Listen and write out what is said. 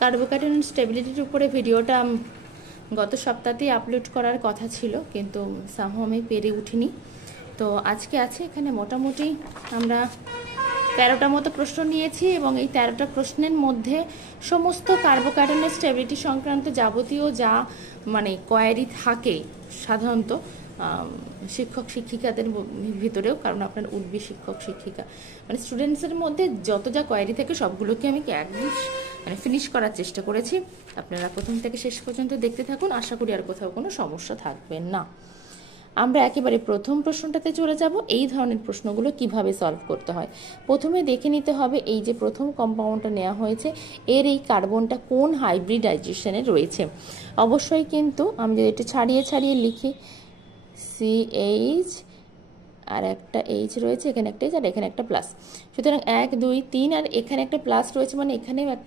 কার্বোকার্বন স্টেবিলিটির উপরে ভিডিওটা গত সপ্তাহতেই আপলোড করার কথা ছিল, কিন্তু সামহাও আমি পেরে উঠিনি। তো আজকে আছে এখানে মোটামুটি আমরা 13টা মতো প্রশ্ন নিয়েছি এবং এই 13টা প্রশ্নের মধ্যে সমস্ত কার্বোকার্বনের স্টেবিলিটি সংক্রান্ত যাবতীয় যা মানে কোয়ারি থাকে সাধারণত শিক্ষক শিক্ষিকাদের ভিতরেও, কারণ আপনার উঠবি শিক্ষক শিক্ষিকা মানে স্টুডেন্টসের মধ্যে যত যা কোয়ারি থাকে সবগুলোকে আমি একদম মানে ফিনিশ করার চেষ্টা করেছি। আপনারা প্রথম থেকে শেষ পর্যন্ত দেখতে থাকুন, আশা করি আর কোথাও কোনো সমস্যা থাকবে না। আমরা একেবারে প্রথম প্রশ্নটাতে চলে যাব। এই ধরনের প্রশ্নগুলো কিভাবে সলভ করতে হয় প্রথমে দেখে নিতে হবে। এই যে প্রথম কম্পাউন্ডটা নেওয়া হয়েছে এর এই কার্বনটা কোন হাইব্রিডাইজেশনে রয়েছে। অবশ্যই কিন্তু আমি যদি এটা ছাড়িয়ে ছাড়িয়ে লিখি CH আর একটা H রয়েছে, এখানে একটা H আর এখানে একটা প্লাস, সুতরাং 1 2 3 আর এখানে একটা প্লাস রয়েছে মানে এখানেও একটা